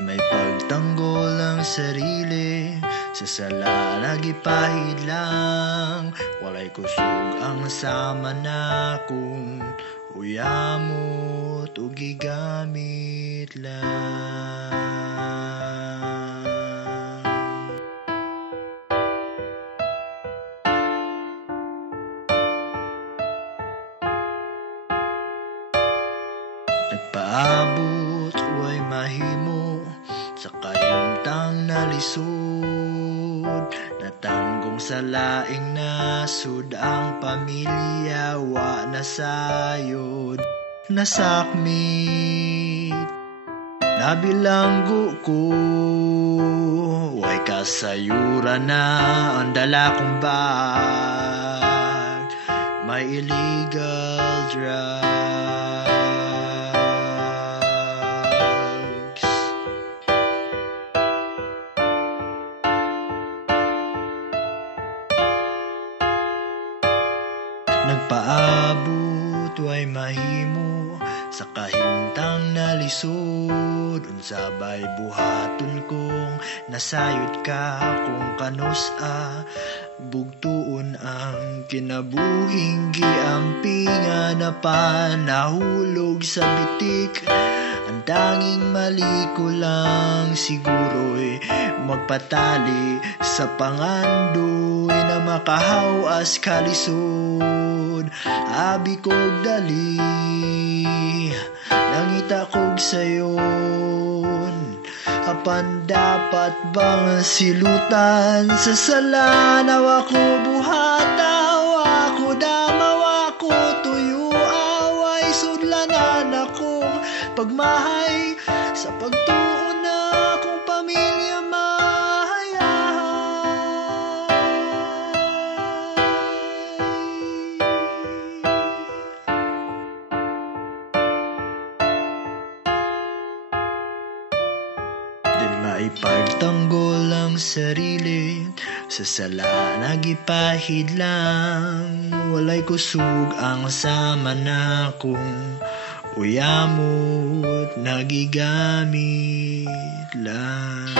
may pagtanggol ang sarili, sa sala nagipahid lang. Walay kusog ang sama na kung uyamot o gigamit lang. Nagpaabot way mahimo sa kahimtang nalisod, natanggong sa laing nasud ang pamilya wa nasayod. Nasakmit nabilanggo ko, way kasayuran na ang dala kong bag, may illegal drugs. Nagpaabot way mahimo sa kahimtang nalisod, unsabay buhaton kong nasayod ka kung kanos-a bugtuon ang kinabuhing giampingan na panahulog sa bitik. Ang tanging mali ko lang siguro'y magpatali sa pangandoy na makahawas kalisod. Abi kog dali nangita kog sayon, apan dapat bang silutan sa sala? Nawa ko buhataw, ako damaw, ako tuyo, away sudlanan akong pagmahay sa pagtuon na akong pamilya mahayahay. Di maipagtanggol ang sarili, sa sala nagipahid lang. Walay kusog ang sama na kung uyamot nagigamit lang.